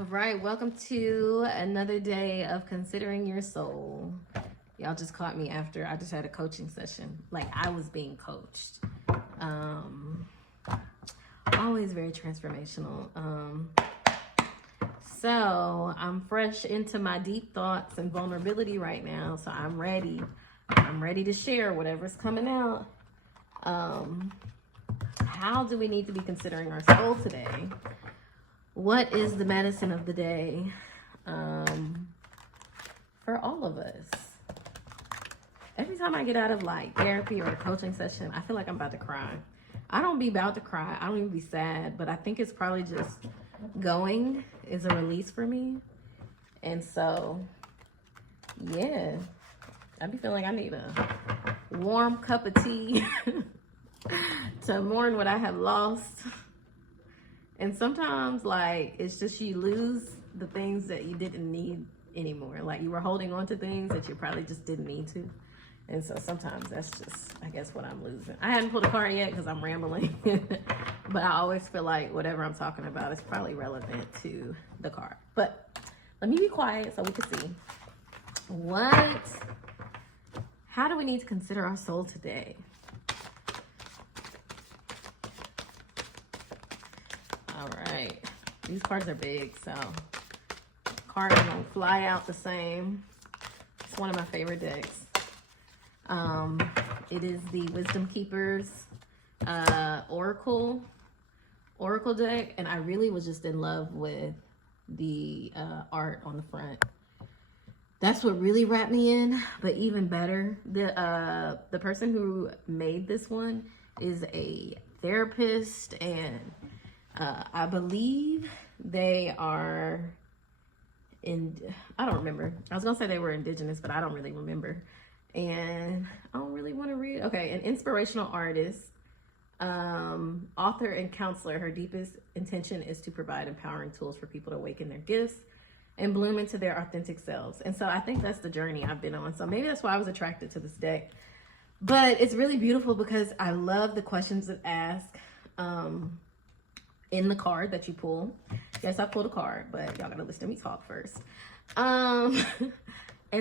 All right, welcome to another day of considering your soul. Y'all just caught me after I just had a coaching session. Like I was being coached. Always very transformational. So I'm fresh into my deep thoughts and vulnerability right now. So I'm ready. I'm ready to share whatever's coming out. How do we need to be considering our soul today? What is the medicine of the day for all of us? Every time I get out of like therapy or a coaching session, I feel like I'm about to cry. I don't be about to cry. I don't even be sad, but I think it's probably just going is a release for me. And so, yeah, I be feeling like I need a warm cup of tea to mourn what I have lost. And sometimes, like, it's just you lose the things that you didn't need anymore. Like, you were holding on to things that you probably just didn't need to. And so sometimes that's just, I guess, what I'm losing. I hadn't pulled a card yet because I'm rambling. But I always feel like whatever I'm talking about is probably relevant to the card. But let me be quiet so we can see. How do we need to consider our soul today? All right, these cards are big, so cards don't fly out the same. It's one of my favorite decks. It is the Wisdom Keepers Oracle deck, and I really was just in love with the art on the front. That's what really wrapped me in. But even better, the person who made this one is a therapist, and I believe they are I don't remember. I was gonna say they were indigenous, but I don't really remember. And I don't really want to read. Okay, an inspirational artist, author and counselor. Her deepest intention is to provide empowering tools for people to awaken their gifts and bloom into their authentic selves. And so I think that's the journey I've been on. So maybe that's why I was attracted to this deck. But it's really beautiful because I love the questions it asks in the card that you pull. Yes, I pulled a card, but y'all gotta listen to me talk first. And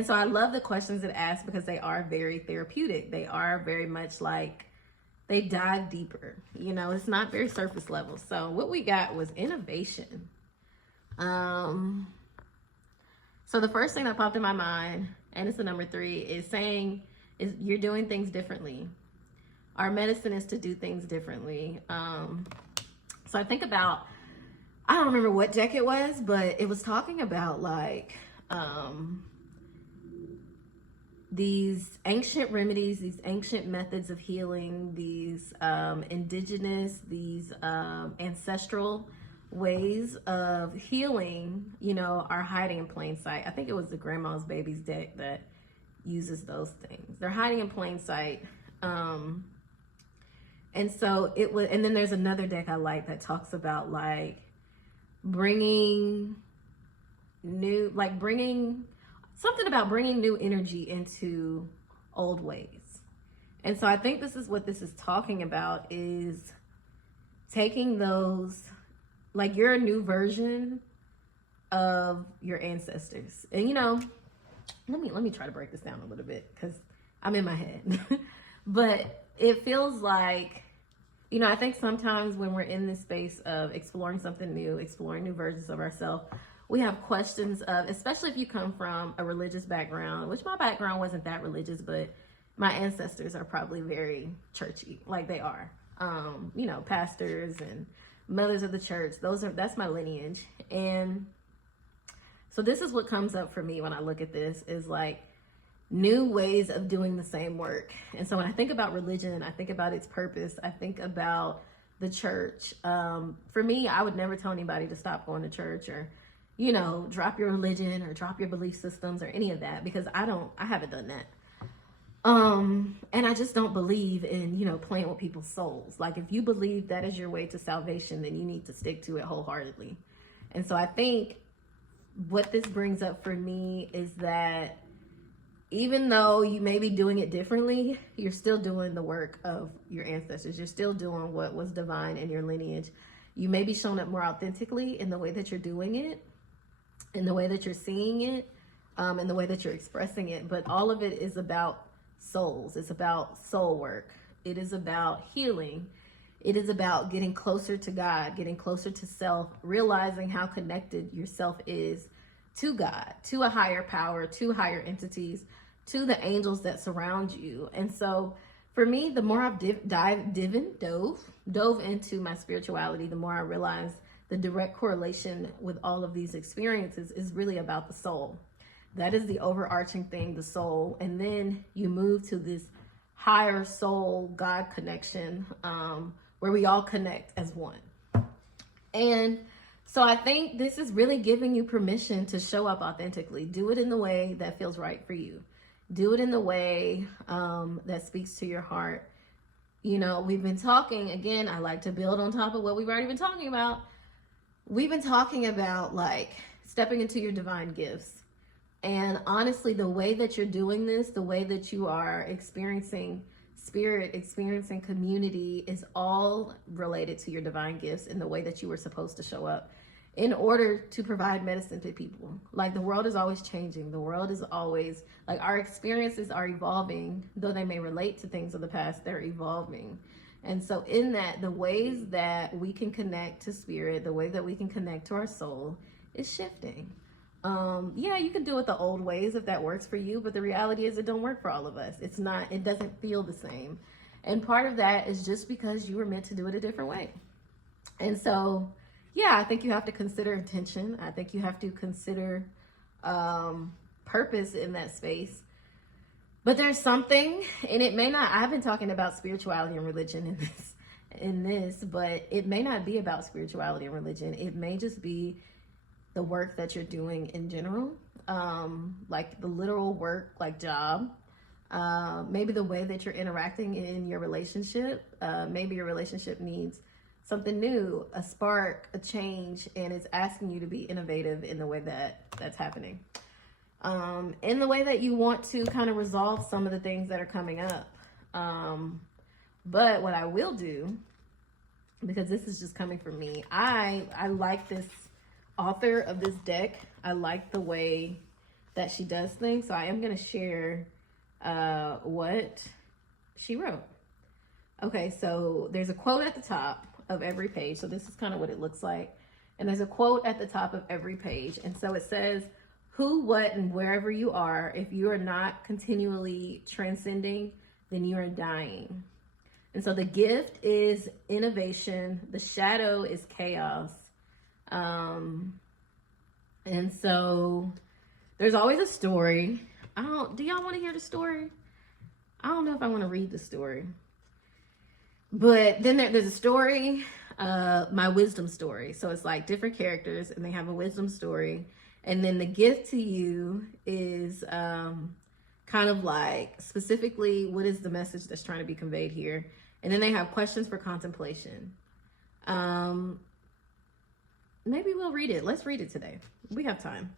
so I love the questions it asks because they are very therapeutic. They are very much like, they dive deeper. You know, it's not very surface level. So what we got was innovation. So the first thing that popped in my mind, and it's the number 3, is you're doing things differently. Our medicine is to do things differently. So I think about, I don't remember what deck it was, but it was talking about like these ancient remedies, these ancient methods of healing, these indigenous, these ancestral ways of healing, you know, are hiding in plain sight. I think it was the Grandma's Babies deck that uses those things. They're hiding in plain sight. And so it was, and then there's another deck I like that talks about like bringing new energy into old ways. And so I think this is what this is talking about, is taking those, like you're a new version of your ancestors. And you know, let me try to break this down a little bit because I'm in my head. But it feels like, you know, I think sometimes when we're in this space of exploring something new, exploring new versions of ourselves, we have questions of, especially if you come from a religious background, which my background wasn't that religious, but my ancestors are probably very churchy, like they are, you know, pastors and mothers of the church. That's my lineage. And so this is what comes up for me when I look at this, is like new ways of doing the same work. And so when I think about religion, I think about its purpose. I think about the church. For me, I would never tell anybody to stop going to church or, you know, drop your religion or drop your belief systems or any of that, because I haven't done that. And I just don't believe in, you know, playing with people's souls. Like if you believe that is your way to salvation, then you need to stick to it wholeheartedly. And so I think what this brings up for me is that even though you may be doing it differently, you're still doing the work of your ancestors. You're still doing what was divine in your lineage. You may be showing up more authentically in the way that you're doing it, in the way that you're seeing it, and the way that you're expressing it. But all of it is about souls. It's about soul work. It is about healing. It is about getting closer to God, getting closer to self, realizing how connected yourself is to God, to a higher power, to higher entities, to the angels that surround you. And so for me, the more I've dove into my spirituality, the more I realized the direct correlation with all of these experiences is really about the soul. That is the overarching thing, the soul. And then you move to this higher soul God connection, where we all connect as one. And so I think this is really giving you permission to show up authentically. Do it in the way that feels right for you. Do it in the way that speaks to your heart. You know, we've been talking, again, I like to build on top of what we've already been talking about. We've been talking about like stepping into your divine gifts. And honestly, the way that you're doing this, the way that you are experiencing spirit, experiencing community, is all related to your divine gifts and the way that you were supposed to show up in order to provide medicine to people. Like, the world is always changing. The world is always, like, our experiences are evolving. Though they may relate to things of the past, they're evolving. And so in that, the ways that we can connect to spirit, the way that we can connect to our soul is shifting. Yeah, you can do it the old ways if that works for you, but the reality is it don't work for all of us. It doesn't feel the same. And part of that is just because you were meant to do it a different way. And so, yeah, I think you have to consider intention. I think you have to consider purpose in that space. But there's something, and it may not, I've been talking about spirituality and religion in this, but it may not be about spirituality and religion. It may just be the work that you're doing in general, like the literal work, like job, maybe the way that you're interacting in your relationship. Maybe your relationship needs something new, a spark, a change, and it's asking you to be innovative in the way that that's happening. In the way that you want to kind of resolve some of the things that are coming up. But what I will do, because this is just coming from me, I like this author of this deck. I like the way that she does things. So I am going to share what she wrote. Okay, so there's a quote at the top of every page. So this is kind of what it looks like. And there's a quote at the top of every page. And so it says, who, what, and wherever you are, if you are not continually transcending, then you are dying. And so the gift is innovation. The shadow is chaos. And so there's always a story. Do y'all want to hear the story? I don't know if I want to read the story. But then there's a story, my wisdom story. So it's like different characters and they have a wisdom story. And then the gift to you is kind of like specifically what is the message that's trying to be conveyed here. And then they have questions for contemplation. Maybe we'll read it. Let's read it today. We have time.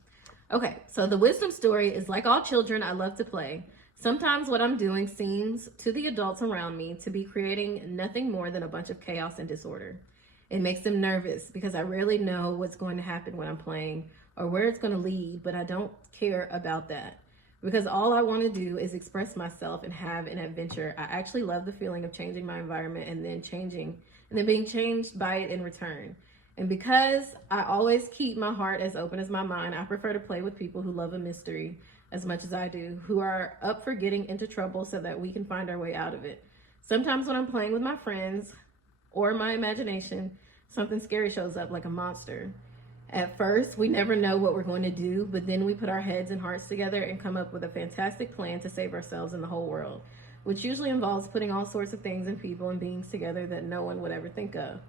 Okay, so the wisdom story is, like all children, I love to play. Sometimes what I'm doing seems to the adults around me to be creating nothing more than a bunch of chaos and disorder. It makes them nervous because I rarely know what's going to happen when I'm playing or where it's going to lead, but I don't care about that because all I want to do is express myself and have an adventure. I actually love the feeling of changing my environment and then being changed by it in return. And because I always keep my heart as open as my mind, I prefer to play with people who love a mystery as much as I do, who are up for getting into trouble so that we can find our way out of it. Sometimes when I'm playing with my friends or my imagination, something scary shows up like a monster. At first, we never know what we're going to do, but then we put our heads and hearts together and come up with a fantastic plan to save ourselves and the whole world, which usually involves putting all sorts of things and people and beings together that no one would ever think of.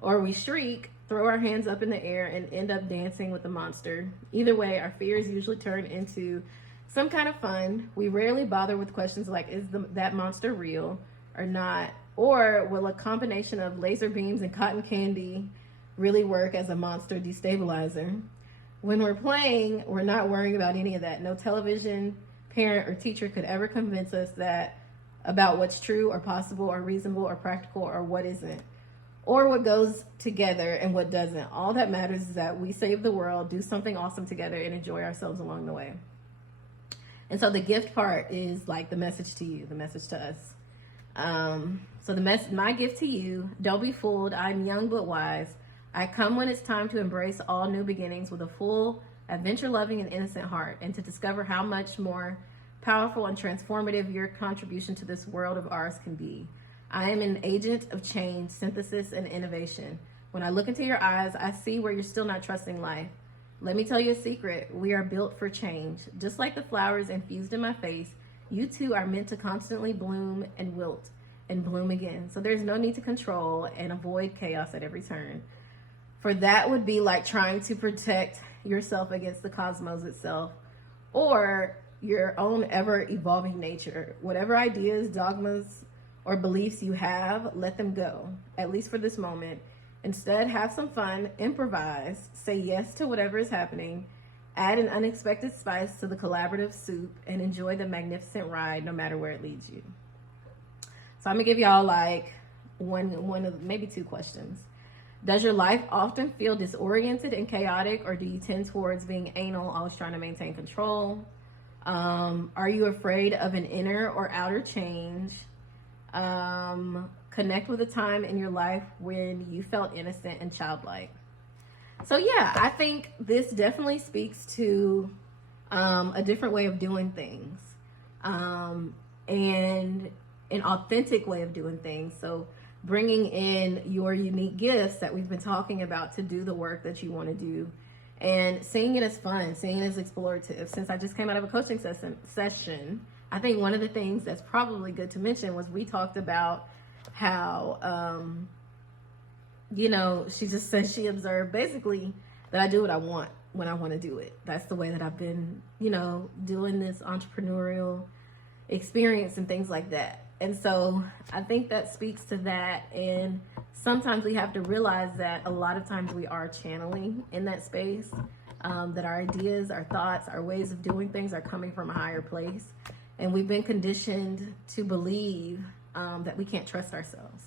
Or we shriek, throw our hands up in the air, and end up dancing with the monster. Either way, our fears usually turn into some kind of fun. We rarely bother with questions like, is that monster real or not? Or will a combination of laser beams and cotton candy really work as a monster destabilizer? When we're playing, we're not worrying about any of that. No television, parent, or teacher could ever convince us that about what's true or possible or reasonable or practical or what isn't. or what goes together and what doesn't. All that matters is that we save the world, do something awesome together, and enjoy ourselves along the way. And so the gift part is like the message to you, the message to us. So my gift to you: don't be fooled. I'm young but wise. I come when it's time to embrace all new beginnings with a full, adventure-loving, and innocent heart, and to discover how much more powerful and transformative your contribution to this world of ours can be. I am an agent of change, synthesis, and innovation. When I look into your eyes, I see where you're still not trusting life. Let me tell you a secret. We are built for change. Just like the flowers infused in my face, you too are meant to constantly bloom and wilt and bloom again. So there's no need to control and avoid chaos at every turn. For that would be like trying to protect yourself against the cosmos itself, or your own ever-evolving nature. Whatever ideas, dogmas, or beliefs you have, let them go, at least for this moment. Instead, have some fun, improvise, say yes to whatever is happening, add an unexpected spice to the collaborative soup, and enjoy the magnificent ride no matter where it leads you. So I'm gonna give y'all like one of maybe two questions. Does your life often feel disoriented and chaotic, or do you tend towards being anal, always trying to maintain control? Are you afraid of an inner or outer change? Connect with a time in your life when you felt innocent and childlike. So yeah, I think this definitely speaks to a different way of doing things, and an authentic way of doing things. So bringing in your unique gifts that we've been talking about to do the work that you want to do, and seeing it as fun, seeing it as explorative. Since I just came out of a coaching session, I think one of the things that's probably good to mention was we talked about how, she just said she observed basically that I do what I want when I want to do it. That's the way that I've been, doing this entrepreneurial experience and things like that. And so I think that speaks to that. And sometimes we have to realize that a lot of times we are channeling in that space, that our ideas, our thoughts, our ways of doing things are coming from a higher place. And we've been conditioned to believe that we can't trust ourselves.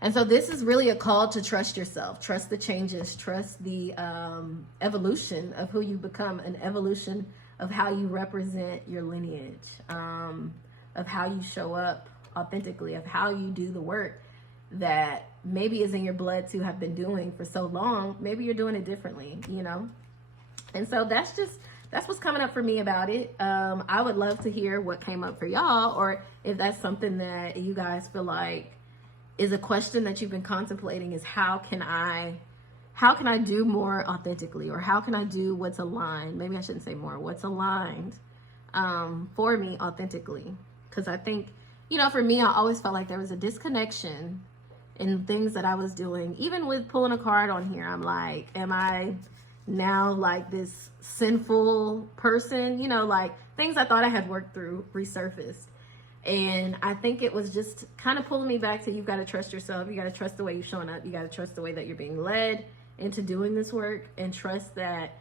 And so this is really a call to trust yourself, trust the changes, trust the evolution of who you become, an evolution of how you represent your lineage, of how you show up authentically, of how you do the work that maybe is in your blood to have been doing for so long. Maybe you're doing it differently, And so that's what's coming up for me about it. I would love to hear what came up for y'all, or if that's something that you guys feel like is a question that you've been contemplating, is how can I do more authentically, or how can I do what's aligned? Maybe I shouldn't say more, what's aligned for me authentically. Because I think, for me, I always felt like there was a disconnection in things that I was doing. Even with pulling a card on here, I'm like, am I now like this sinful person? Like things I thought I had worked through resurfaced. And I think it was just kind of pulling me back to, you've got to trust yourself. You got to trust the way you're showing up. You got to trust the way that you're being led into doing this work, and trust that,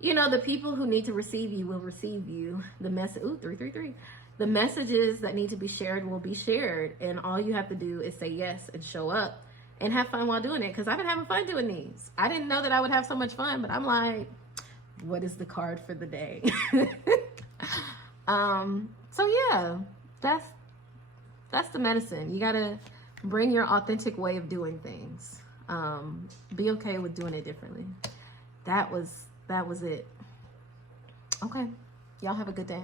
the people who need to receive you will receive you. The message, 333. The messages that need to be shared will be shared. And all you have to do is say yes and show up and have fun while doing it. Because I've been having fun doing these. I didn't know that I would have so much fun, but I'm like, what is the card for the day? So yeah, that's the medicine. You gotta bring your authentic way of doing things. Be okay with doing it differently. That was it. Okay, y'all have a good day.